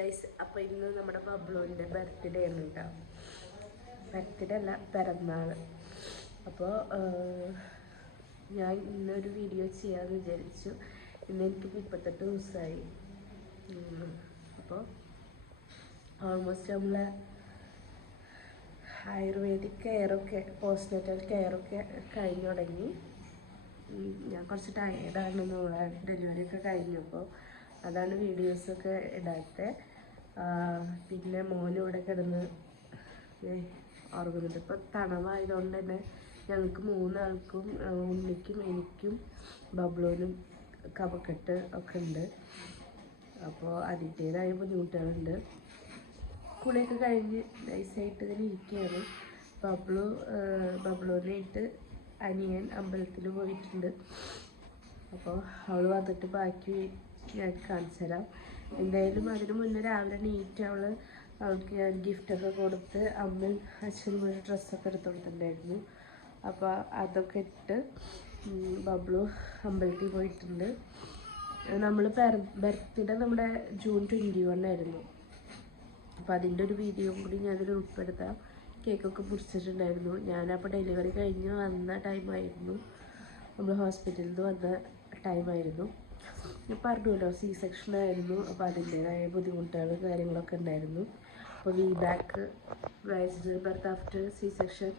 Guys, അപ്പോൾ ഇന്ന് നമ്മുടെ ബബ്ലുവിൻ്റെ ബർത്ത്ഡേ ആണ് കേട്ടോ. ബർത്ത്ഡേ അല്ല, പിറന്നാൾ. അപ്പോൾ ഞാൻ ഇന്നൊരു വീഡിയോ ചെയ്യാമെന്ന് വിചാരിച്ചു. ഇന്ന് എനിക്ക് 38 ദിവസമായി. അപ്പോൾ ഓൾമോസ്റ്റ് നമ്മളെ ആയുർവേദിക് കെയറൊക്കെ പോസ്റ്റ്നേറ്റൽ കെയറൊക്കെ കഴിഞ്ഞു തുടങ്ങി. ഞാൻ കുറച്ച് ടയേർഡാണ്. നമ്മളെ ഡെലിവറി ഒക്കെ കഴിഞ്ഞപ്പോൾ അതാണ് വീഡിയോസൊക്കെ ഇടാത്തത്. പിന്നെ മോനും ഇവിടെ കിടന്ന് ഉറങ്ങുന്നുണ്ട്. ഇപ്പോൾ തണവായതുകൊണ്ട് തന്നെ ഞങ്ങൾക്ക് 3 ആൾക്കും, ഉണ്ണിക്കും എനിക്കും ബബ്ലുവിനും കഫക്കെട്ട് ഒക്കെ ഉണ്ട്. അപ്പോൾ അതിൻ്റേതായ ബുദ്ധിമുട്ടുകളുണ്ട്. കുളിയൊക്കെ കഴിഞ്ഞ് നൈസായിട്ട് ഇങ്ങനെ ഇരിക്കുകയാണ്. ബബ്ലുവിനെ ഇട്ട് അനിയൻ അമ്പലത്തിൽ പോയിട്ടുണ്ട്. അപ്പോൾ അവൾ വന്നിട്ട് ബാക്കി ഞാൻ കാണിച്ചു തരാം. എന്തായാലും അതിന് മുന്നേ രാവിലെ നീറ്റ് അവൾക്ക് ഞാൻ ഗിഫ്റ്റൊക്കെ കൊടുത്ത് അമ്മയും അച്ഛനും ഒരു ഡ്രസ്സൊക്കെ എടുത്ത് കൊടുത്തിട്ടുണ്ടായിരുന്നു. അപ്പോൾ അതൊക്കെ ഇട്ട് ബബ്ലു അമ്പലത്തിൽ പോയിട്ടുണ്ട്. നമ്മൾ ബർത്ത്ഡേ നമ്മുടെ ജൂൺ 21 ആയിരുന്നു. അപ്പോൾ അതിൻ്റെ ഒരു വീഡിയോ കൂടി ഞാനതിൽ ഉൾപ്പെടുത്താം. കേക്കൊക്കെ മുറിച്ചിട്ടുണ്ടായിരുന്നു. ഞാനപ്പോൾ ഡെലിവറി കഴിഞ്ഞ് വന്ന ടൈമായിരുന്നു, നമ്മൾ ഹോസ്പിറ്റലിൽ നിന്ന് വന്ന ടൈമായിരുന്നു. ഞാൻ പറഞ്ഞല്ലോ, സി സെക്ഷൻ ആയിരുന്നു. അപ്പോൾ അതിൻ്റേതായ ബുദ്ധിമുട്ടുകൾ കാര്യങ്ങളൊക്കെ ഉണ്ടായിരുന്നു. അപ്പോൾ VBAC വാജിനൽ birth after C section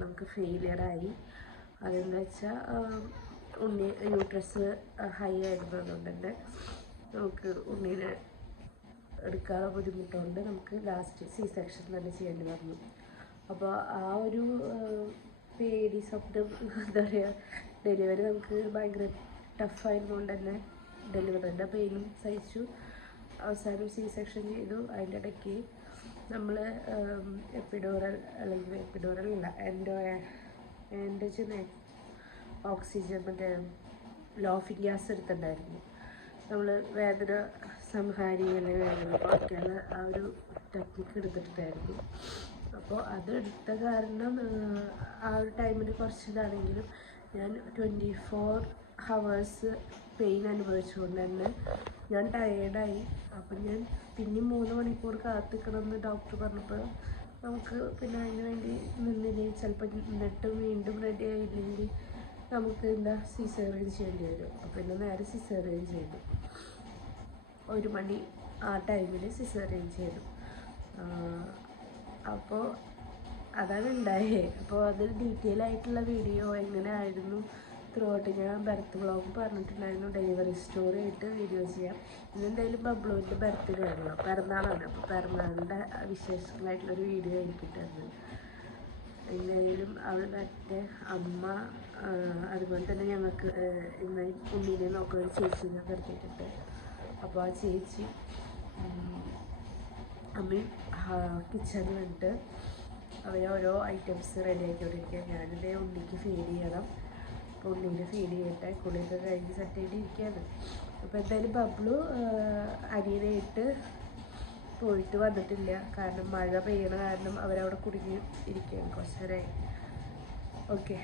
നമുക്ക് ഫെയിലിയറായി. അതെന്താ വെച്ചാൽ ഉണ്ണി യൂട്രസ് ഹൈ ആയിരുന്നു. അതുകൊണ്ട് തന്നെ നമുക്ക് ഉണ്ണീനെ എടുക്കാനുള്ള ബുദ്ധിമുട്ടുകൊണ്ട് നമുക്ക് ലാസ്റ്റ് സി സെക്ഷൻ തന്നെ ചെയ്യേണ്ടി വന്നു. അപ്പോൾ ആ ഒരു പേടി സ്വപ്നം, എന്താ പറയുക, ഡെലിവറി നമുക്ക് ഭയങ്കര ടഫായതുകൊണ്ട് തന്നെ ഡെലിവറിൻ്റെ പെയിനും സഹിച്ചു. അവസാനം സി സെക്ഷൻ ചെയ്തു. അതിൻ്റെ ഇടയ്ക്ക് നമ്മൾ എപ്പിഡോറൽ അല്ല എൻ്റെ ഓക്സിജൻ മറ്റേ ലോഫിംഗ് ഗ്യാസ് എടുത്തിട്ടുണ്ടായിരുന്നു. നമ്മൾ വേദന സംഹാരി അല്ലെങ്കിൽ വേദന കുറയ്ക്കാൻ ആ ഒരു ടെക്നിക്ക് എടുത്തിട്ടുണ്ടായിരുന്നു. അപ്പോൾ അതെടുത്ത കാരണം ആ ഒരു ടൈമിൽ കുറച്ചിതാണെങ്കിലും ഞാൻ 24 hours പെയിൻ അനുഭവിച്ചുകൊണ്ട് തന്നെ ഞാൻ ടയേർഡായി. അപ്പം ഞാൻ പിന്നെ 3 മണിക്കൂർ കാത്തിക്കണമെന്ന് ഡോക്ടർ പറഞ്ഞപ്പോൾ നമുക്ക് പിന്നെ അതിന് വേണ്ടി നിന്നില്ലെങ്കിൽ ചിലപ്പോൾ എന്നിട്ട് വീണ്ടും റെഡി ആയില്ലെങ്കിൽ നമുക്ക് എന്താ സിസേറിയൻ ചെയ്യേണ്ടി വരും. അപ്പോൾ പിന്നെ നേരെ സിസേറിയൻ ചെയ്തു. 1 മണി ആ ടൈമിൽ സിസേറിയൻ ചെയ്തു. അപ്പോൾ അതാണ് ഉണ്ടായേ. അപ്പോൾ അതിൽ ഡീറ്റെയിൽ ആയിട്ടുള്ള വീഡിയോ എങ്ങനെ ആയിരുന്നു ത്രൂ ഔട്ട് ഞാൻ ബർത്ത് വ്ളോഗ് പറഞ്ഞിട്ടുണ്ടായിരുന്നു. ഡെലിവറി സ്റ്റോറി ആയിട്ട് വീഡിയോ ചെയ്യാം. ഇന്നെന്തായാലും ബബ്ലുവിൻ്റെ ബർത്ത്ഡേ ആണല്ലോ, പിറന്നാളാണ്. അപ്പോൾ പിറന്നാളിൻ്റെ വിശേഷങ്ങളായിട്ടുള്ളൊരു വീഡിയോ എനിക്കിട്ടായിരുന്നു. എന്തായാലും അവൾ മറ്റേ അമ്മ, അതുപോലെ തന്നെ ഞങ്ങൾക്ക് ഇന്ന് ഉണ്ണീനെ നോക്കുന്ന ഒരു ചേച്ചീനെ നിർത്തിയിട്ടുണ്ട്. അപ്പോൾ ആ ചേച്ചി അമ്മയും കിച്ചണിൽ വന്നിട്ട് അവർ ഓരോ ഐറ്റംസ് റെഡി ആക്കിക്കൊണ്ടിരിക്കുക. ഞാനിതേ ഉണ്ണിക്ക് ഫീഡ് ചെയ്യണം. അപ്പോൾ ഉണ്ണീനെ ഫീഡ് ചെയ്യട്ടെ. കുളിയൊക്കെ കഴിഞ്ഞ് സെറ്റ് ചെയ്ത് ഇരിക്കുകയാണ്. അപ്പോൾ എന്തായാലും ബബ്ലു അനിയനായിട്ട് പോയിട്ട് വന്നിട്ടില്ല. കാരണം മഴ പെയ്യണ കാരണം അവരവിടെ കുടുങ്ങി ഇരിക്കുകയാണ് കുറച്ച് നേരമായി. ഓക്കെ,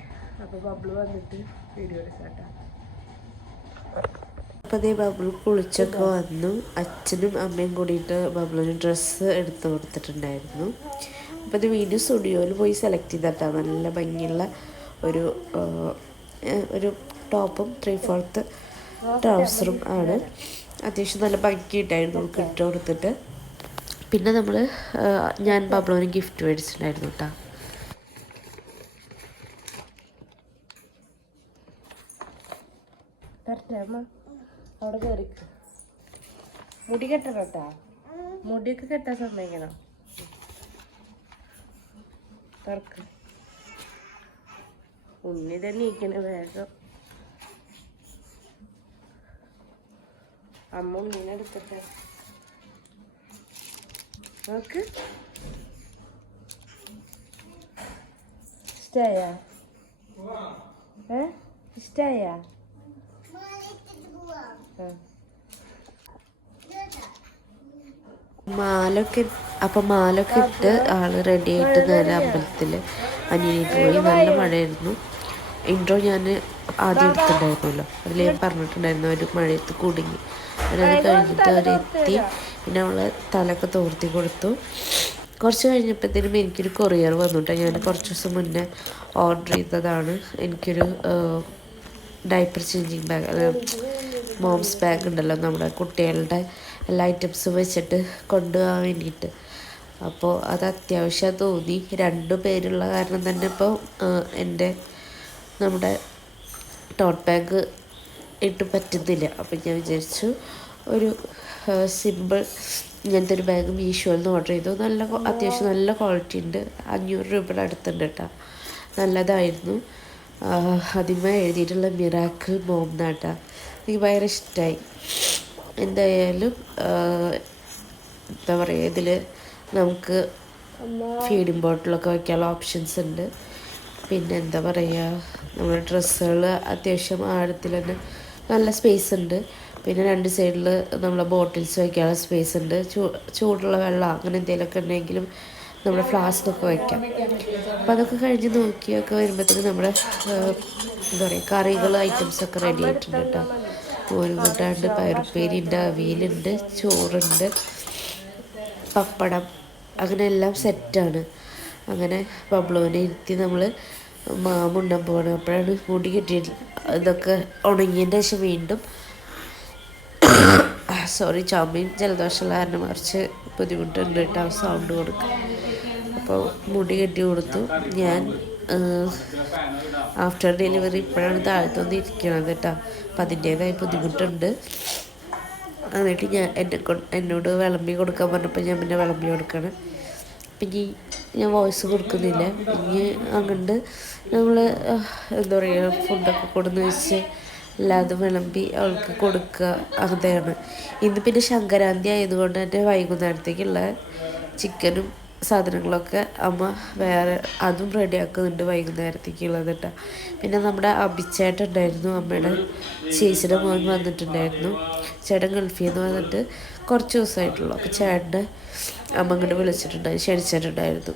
അപ്പോൾ ബബ്ലു വന്നിട്ട് വീഡിയോ എടുക്കാം. അപ്പോൾ അതേ ബബ്ലു കുളിച്ചൊക്കെ വന്നു. അച്ഛനും അമ്മയും കൂടിയിട്ട് ബബ്ലുവിന് ഡ്രസ്സ് എടുത്ത് കൊടുത്തിട്ടുണ്ടായിരുന്നു. അപ്പോൾ ഇത് വീഡിയോ സ്റ്റുഡിയോയിൽ പോയി സെലക്ട് ചെയ്തിട്ടാണ്. നല്ല ഭംഗിയുള്ള ഒരു ടോപ്പും 3/4 ട്രൗസറും ആണ്. അത്യാവശ്യം നല്ല ഭംഗിയിട്ടായിരുന്നു നമുക്ക് ഇട്ട് കൊടുത്തിട്ട്. പിന്നെ ഞാൻ ബബ്ലുവിന് ഗിഫ്റ്റ് മേടിച്ചിട്ടുണ്ടായിരുന്നു കേട്ടോ. അവിടെ കയറിക്ക് മുടി കെട്ടണം കേട്ടാ. മുടിയൊക്കെ കെട്ടാൻ സമ്മതിക്കണം. തുറക്ക്. ഉണ്ണി തന്നെ ഇരിക്കണ വേഗം. അമ്മ ഉണ്ണീനെ എടുത്തിട്ട് നോക്ക്. ഇഷ്ടായ? ഇഷ്ടായ? മാലൊക്കെ ഇട്ട് ആള് റെഡി ആയിട്ട് നേരെ അമ്പലത്തിൽ അനിയനെ പോയി. നല്ല മഴയായിരുന്നു. ഇൻട്രോ ഞാൻ ആദ്യം എടുത്തിട്ടുണ്ടായിരുന്നല്ലോ, അതിൽ ഞാൻ പറഞ്ഞിട്ടുണ്ടായിരുന്നു അവർ മഴയത്ത് കുടുങ്ങി. അത് കഴിഞ്ഞിട്ട് അവരെത്തി. പിന്നെ അവളെ തലയൊക്കെ തോർത്തി കൊടുത്തു. കുറച്ച് കഴിഞ്ഞപ്പോഴത്തേനും എനിക്കൊരു കൊറിയർ വന്നു കേട്ടോ. ഞാൻ കുറച്ച് ദിവസം മുന്നേ ഓർഡർ ചെയ്തതാണ്. എനിക്കൊരു ഡയപ്പർ ചേഞ്ചിങ് ബാഗ്, അല്ല മോംസ് ബാഗ് ഉണ്ടല്ലോ, നമ്മുടെ കുട്ടികളുടെ എല്ലാ ഐറ്റംസും വെച്ചിട്ട് കൊണ്ടുപോകാൻ വേണ്ടിയിട്ട്. അപ്പോൾ അത് അത്യാവശ്യം തോന്നി. 2 പേരുള്ള കാരണം തന്നെ ഇപ്പോൾ എൻ്റെ നമ്മുടെ ടോട്ട് ബാഗ് ഇട്ട് പറ്റുന്നില്ല. അപ്പം ഞാൻ വിചാരിച്ചു ഒരു സിമ്പിൾ ഇങ്ങനത്തെ ഒരു ബാഗ് മീഷോയിൽ നിന്ന് ഓർഡർ ചെയ്തു. അത്യാവശ്യം നല്ല ക്വാളിറ്റി ഉണ്ട്. 500 രൂപയുടെ അടുത്തുണ്ട് കേട്ടോ. നല്ലതായിരുന്നു. ആദ്യമേ എഴുതിയിട്ടുള്ള മിറാക്കിൾ മോം എന്നാട്ടാ. എനിക്ക് ഭയങ്കര ഇഷ്ടമായി. എന്തായാലും എന്താ പറയുക, ഇതിൽ നമുക്ക് ഫീഡിങ് ബോട്ടിലൊക്കെ വയ്ക്കാനുള്ള ഓപ്ഷൻസ് ഉണ്ട്. പിന്നെ എന്താ പറയുക, നമ്മുടെ ഡ്രസ്സുകൾ അത്യാവശ്യം ആഴത്തിൽ തന്നെ നല്ല സ്പേസ് ഉണ്ട്. പിന്നെ 2 സൈഡിൽ നമ്മളെ ബോട്ടിൽസ് വയ്ക്കാനുള്ള സ്പേസ് ഉണ്ട്. ചൂടുള്ള വെള്ളം അങ്ങനെ എന്തെങ്കിലുമൊക്കെ ഉണ്ടെങ്കിലും നമ്മുടെ ഫ്ലാസ്കൊക്കെ വയ്ക്കാം. അപ്പം അതൊക്കെ കഴിഞ്ഞ് നോക്കിയൊക്കെ വരുമ്പോഴത്തേക്കും നമ്മുടെ എന്താ പറയുക കറികൾ ഐറ്റംസൊക്കെ റെഡി ആയിട്ടുണ്ട് കേട്ടോ. മോരുകൂട്ടാണ്ട്, പയറുപ്പേരി ഉണ്ട്, അവിയലുണ്ട്, ചോറുണ്ട്, പപ്പടം, അങ്ങനെ എല്ലാം സെറ്റാണ്. അങ്ങനെ ബബ്ലുവിനെ ഇരുത്തി നമ്മൾ മാമുണ്ണാൻ പോകണം. അപ്പോഴാണ് മുടി കെട്ടിയിട്ട് ഇതൊക്കെ ഉണങ്ങിയതിൻ്റെ ശേഷം വീണ്ടും ചുമയും ജലദോഷമുള്ള കാരണം കുറച്ച് ബുദ്ധിമുട്ടുണ്ട് കേട്ടോ സൗണ്ട് കൊടുക്കുക. അപ്പോൾ മുടി കെട്ടി കൊടുത്തു. ഞാൻ ആഫ്റ്റർ ഡെലിവറി ഇപ്പോഴാണ് താഴത്തൊന്ന് ഇരിക്കണത് കേട്ടോ. അപ്പം അതിൻ്റേതായ ബുദ്ധിമുട്ടുണ്ട്. എന്നിട്ട് എന്നോട് വിളമ്പി കൊടുക്കാൻ പറഞ്ഞപ്പോൾ ഞാൻ പിന്നെ വിളമ്പി കൊടുക്കണം. പിന്നെ ഞാൻ വോയിസ് കൊടുക്കുന്നില്ല. ഇനി അങ്ങോട്ട് നമ്മൾ എന്താ പറയുക ഫുഡൊക്കെ കൊടുന്ന് വെച്ച് അല്ലാതെ വിളമ്പി അവൾക്ക് കൊടുക്കുക. അതാണ് ഇന്ന്. പിന്നെ സംക്രാന്തി ആയതുകൊണ്ട് തന്നെ വൈകുന്നേരത്തേക്കുള്ള ചിക്കനും സാധനങ്ങളൊക്കെ അമ്മ വേറെ അതും റെഡിയാക്കുന്നുണ്ട് വൈകുന്നേരത്തേക്കുള്ളത് കേട്ടോ. പിന്നെ നമ്മുടെ അഭിച്ചേട്ടൻ ഉണ്ടായിരുന്നു, അമ്മയുടെ ചേച്ചിയുടെ മോൻ വന്നിട്ടുണ്ടായിരുന്നു. ചേട്ടൻ ഗൾഫിൽ നിന്ന് വന്നിട്ട് കുറച്ച് ദിവസമായിട്ടുള്ളൂ. അപ്പോൾ ചേട്ടൻ്റെ അമ്മ അങ്ങോട്ട് ക്ഷണിച്ചിട്ടുണ്ടായിരുന്നു.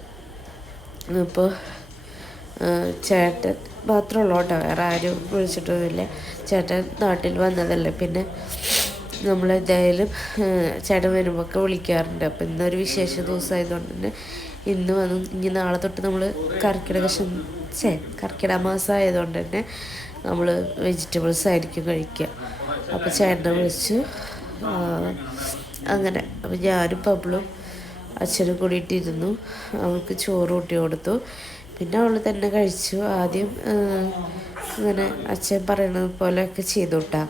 അപ്പോൾ ചേട്ടൻ മാത്രമുള്ളൂ കേട്ടോ, വേറെ ആരും വിളിച്ചിട്ടൊന്നുമില്ല. ചേട്ടൻ നാട്ടിൽ വന്നതല്ലേ. പിന്നെ നമ്മളെന്തായാലും ചേട്ടൻ വരുമ്പോഴൊക്കെ വിളിക്കാറുണ്ട്. അപ്പോൾ ഇന്നൊരു വിശേഷ ദിവസമായതുകൊണ്ട് തന്നെ ഇന്ന് വന്നു. ഇനി നാളെ തൊട്ട് നമ്മൾ കർക്കിടക മാസം ആയതുകൊണ്ട് തന്നെ നമ്മൾ വെജിറ്റബിൾസ് ആയിരിക്കും കഴിക്കുക. അപ്പോൾ ചേട്ടനെ വിളിച്ചു. അങ്ങനെ അപ്പോൾ ഞാനും പബ്ലും അച്ഛനും കൂടിയിട്ടിരുന്നു. അവൾക്ക് ചോറ് കൂട്ടി കൊടുത്തു. പിന്നെ അവൾ തന്നെ കഴിച്ചു. ആദ്യം അങ്ങനെ അച്ഛൻ പറയണത് പോലെയൊക്കെ ചെയ്തു കേട്ടാ.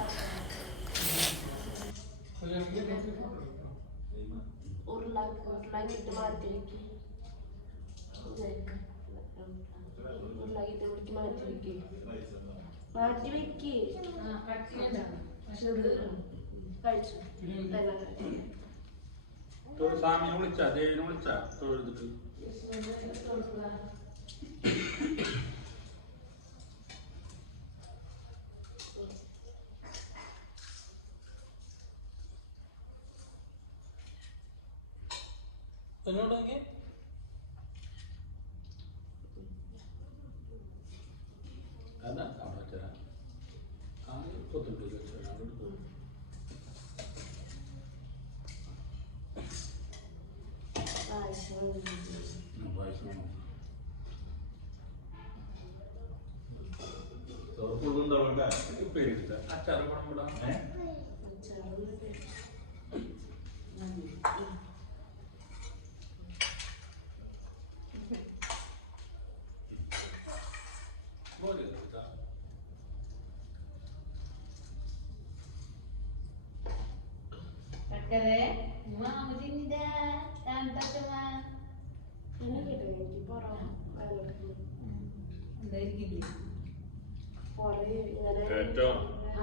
സ്വാമിനെ വിളിച്ചാ ദേവിനെ വിളിച്ചാ തൊഴുതിട്ട് എന്നോടൊക്കെ അതാ അവിടെ കൊത്തുണ്ട് അച്ചാറ് പണം വിടാം.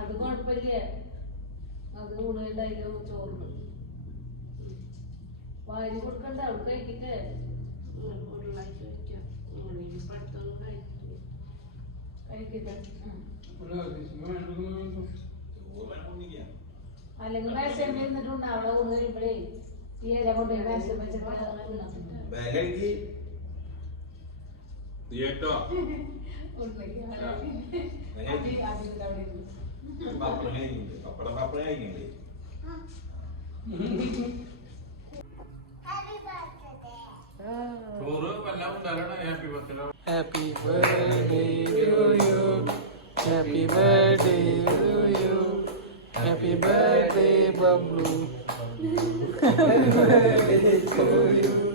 അത് കുഴപ്പമില്ല. അത് ഊണുണ്ടായാലും ചോറിന് വാരി കൊടുക്കണ്ട. അവൾ കഴിക്കട്ടെ. അല്ലെങ്കിൽ മേശം ഇരുന്നിട്ടുണ്ട്. അവിടെ ഊണ് കഴിയുമ്പോഴേ ഈ ഇല കൊണ്ടുപോയി മേശം വെച്ചിട്ട് Happy birthday to you. Happy birthday to you. Happy birthday, Bablu. Happy birthday to you.